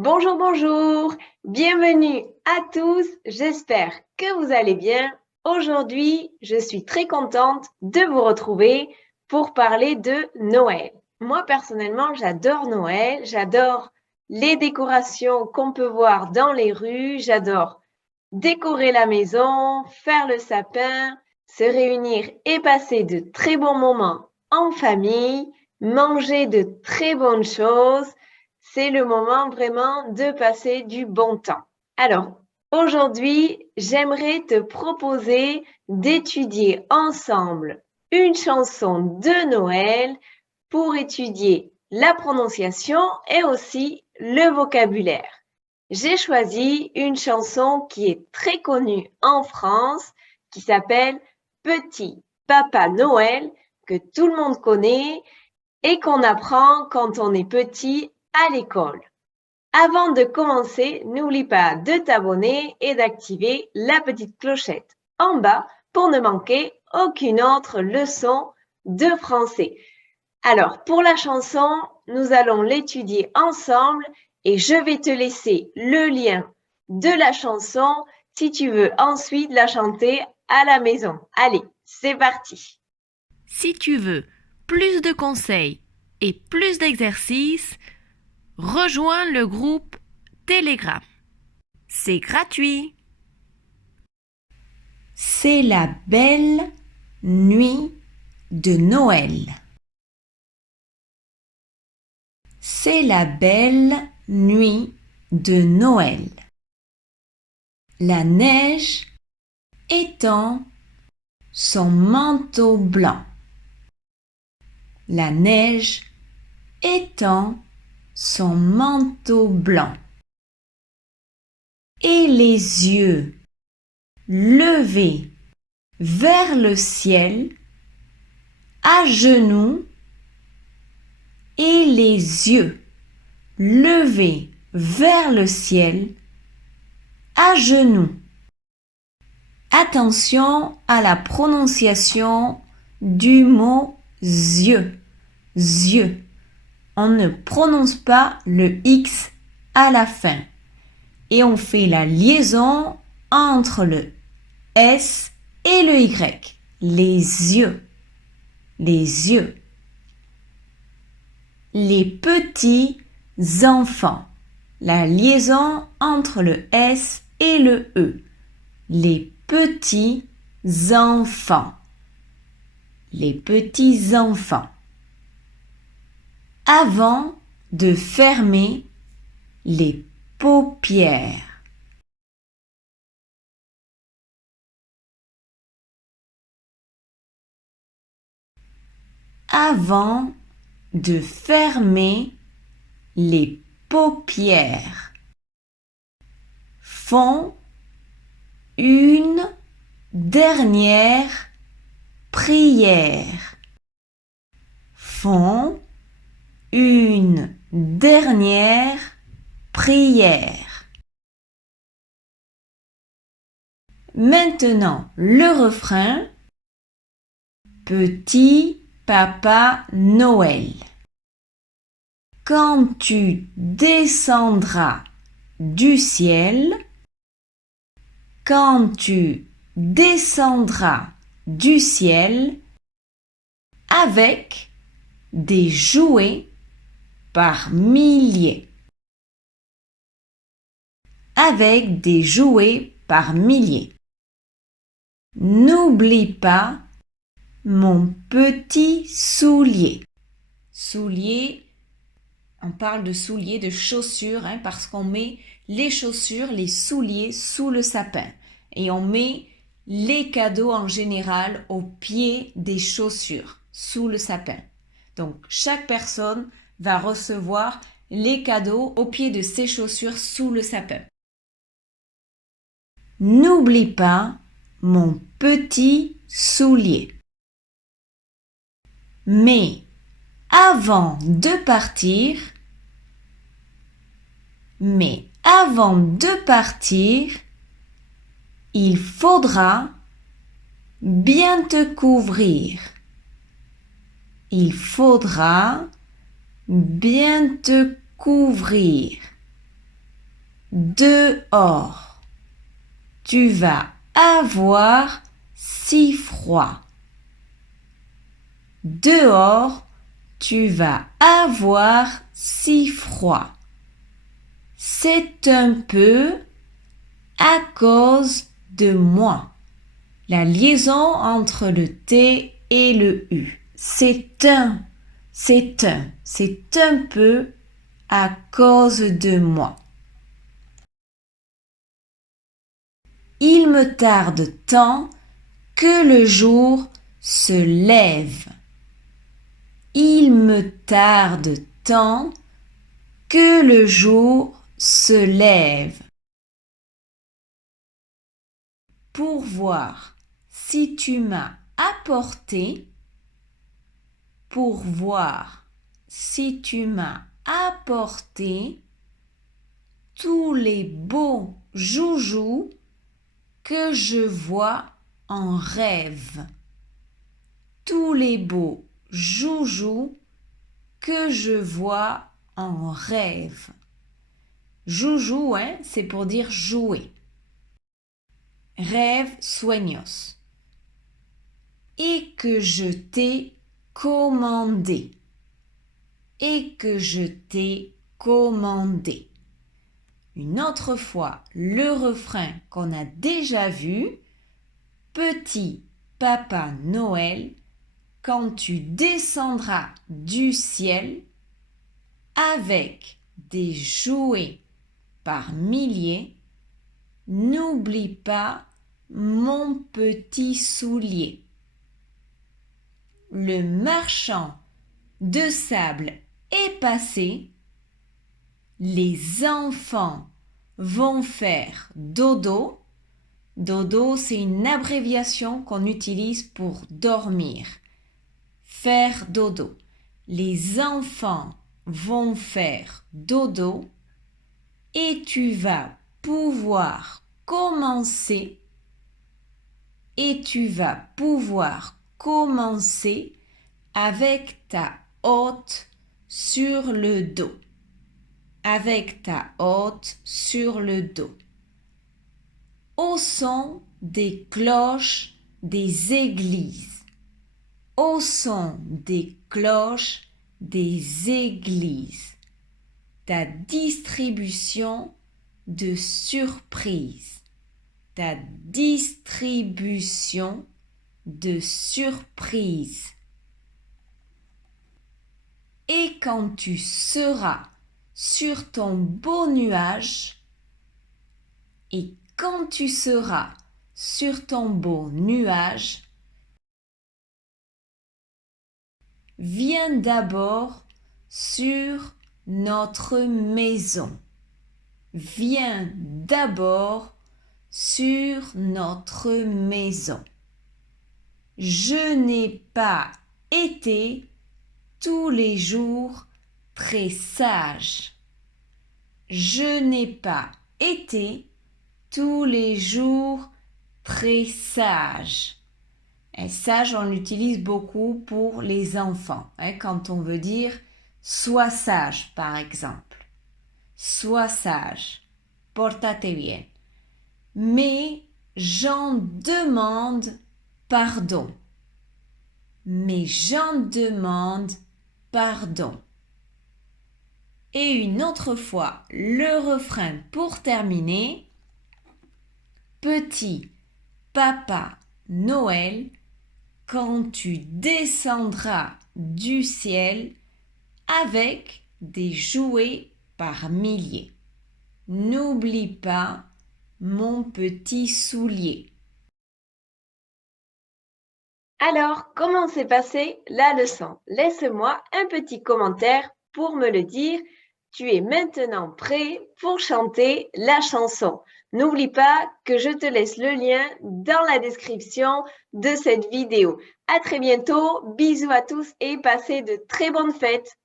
Bonjour, bonjour, bienvenue à tous, j'espère que vous allez bien. Aujourd'hui, je suis très contente de vous retrouver pour parler de Noël. Moi, personnellement, j'adore Noël, j'adore les décorations qu'on peut voir dans les rues, j'adore décorer la maison, faire le sapin, se réunir et passer de très bons moments en famille, manger de très bonnes choses. C'est le moment vraiment de passer du bon temps. Alors, aujourd'hui, j'aimerais te proposer d'étudier ensemble une chanson de Noël pour étudier la prononciation et aussi le vocabulaire. J'ai choisi une chanson qui est très connue en France, qui s'appelle Petit Papa Noël, que tout le monde connaît et qu'on apprend quand on est petit à l'école. Avant de commencer, n'oublie pas de t'abonner et d'activer la petite clochette en bas pour ne manquer aucune autre leçon de français. Alors, pour la chanson, nous allons l'étudier ensemble et je vais te laisser le lien de la chanson si tu veux ensuite la chanter à la maison. Allez, c'est parti. Si tu veux plus de conseils et plus d'exercices, rejoins le groupe Telegram. C'est gratuit. C'est la belle nuit de Noël. C'est la belle nuit de Noël. La neige étend son manteau blanc. La neige étend son manteau blanc. Et les yeux levés vers le ciel, à genoux, et les yeux levés vers le ciel, à genoux. Attention à la prononciation du mot yeux. Yeux. On ne prononce pas le X à la fin. Et on fait la liaison entre le S et le Y. Les yeux. Les yeux. Les petits enfants. La liaison entre le S et le E. Les petits enfants. Les petits enfants. Avant de fermer les paupières. Avant de fermer les paupières. Font une dernière prière. Font une dernière prière. Maintenant, le refrain. Petit Papa Noël. Quand tu descendras du ciel, quand tu descendras du ciel avec des jouets par milliers. Avec des jouets par milliers. N'oublie pas mon petit soulier. Soulier, on parle de souliers, de chaussures, parce qu'on met les chaussures, les souliers sous le sapin. Et on met les cadeaux en général au pied des chaussures, sous le sapin. Donc, chaque personne va recevoir les cadeaux au pied de ses chaussures sous le sapin. N'oublie pas mon petit soulier. Mais avant de partir, il faudra bien te couvrir. Il faudra bien te couvrir. dehors. Tu vas avoir si froid. Dehors, tu vas avoir si froid. C'est un peu à cause de moi. La liaison entre le T et le U. C'est un peu à cause de moi. Il me tarde tant que le jour se lève. Il me tarde tant que le jour se lève. Pour voir si tu m'as apporté, pour voir si tu m'as apporté tous les beaux joujoux que je vois en rêve. Tous les beaux joujoux que je vois en rêve. Joujou, c'est pour dire jouer. Rêve, sueños. Et que je t'ai commandé. Et que je t'ai commandé. Une autre fois, le refrain qu'on a déjà vu. Petit Papa Noël, quand tu descendras du ciel avec des jouets par milliers, n'oublie pas mon petit soulier. Le marchand de sable est passé. Les enfants vont faire dodo. Dodo, c'est une abréviation qu'on utilise pour dormir. Faire dodo. Les enfants vont faire dodo et tu vas pouvoir commencer avec ta hotte sur le dos. Avec ta hotte sur le dos. Au son des cloches des églises. Au son des cloches des églises. Ta distribution de surprises. Ta distribution de surprises. Et quand tu seras sur ton beau nuage, et quand tu seras sur ton beau nuage, viens d'abord sur notre maison. Viens d'abord sur notre maison. Je n'ai pas été tous les jours très sage. Je n'ai pas été tous les jours très sage. Et sage, on l'utilise beaucoup pour les enfants, quand on veut dire sois sage, par exemple. Sois sage, portate bien. Mais j'en demande pardon. Mais j'en demande pardon. Et une autre fois, le refrain pour terminer. Petit Papa Noël, quand tu descendras du ciel avec des jouets par milliers. N'oublie pas mon petit soulier. Alors, comment s'est passée la leçon? Laisse-moi un petit commentaire pour me le dire. Tu es maintenant prêt pour chanter la chanson. N'oublie pas que je te laisse le lien dans la description de cette vidéo. À très bientôt, bisous à tous et passez de très bonnes fêtes.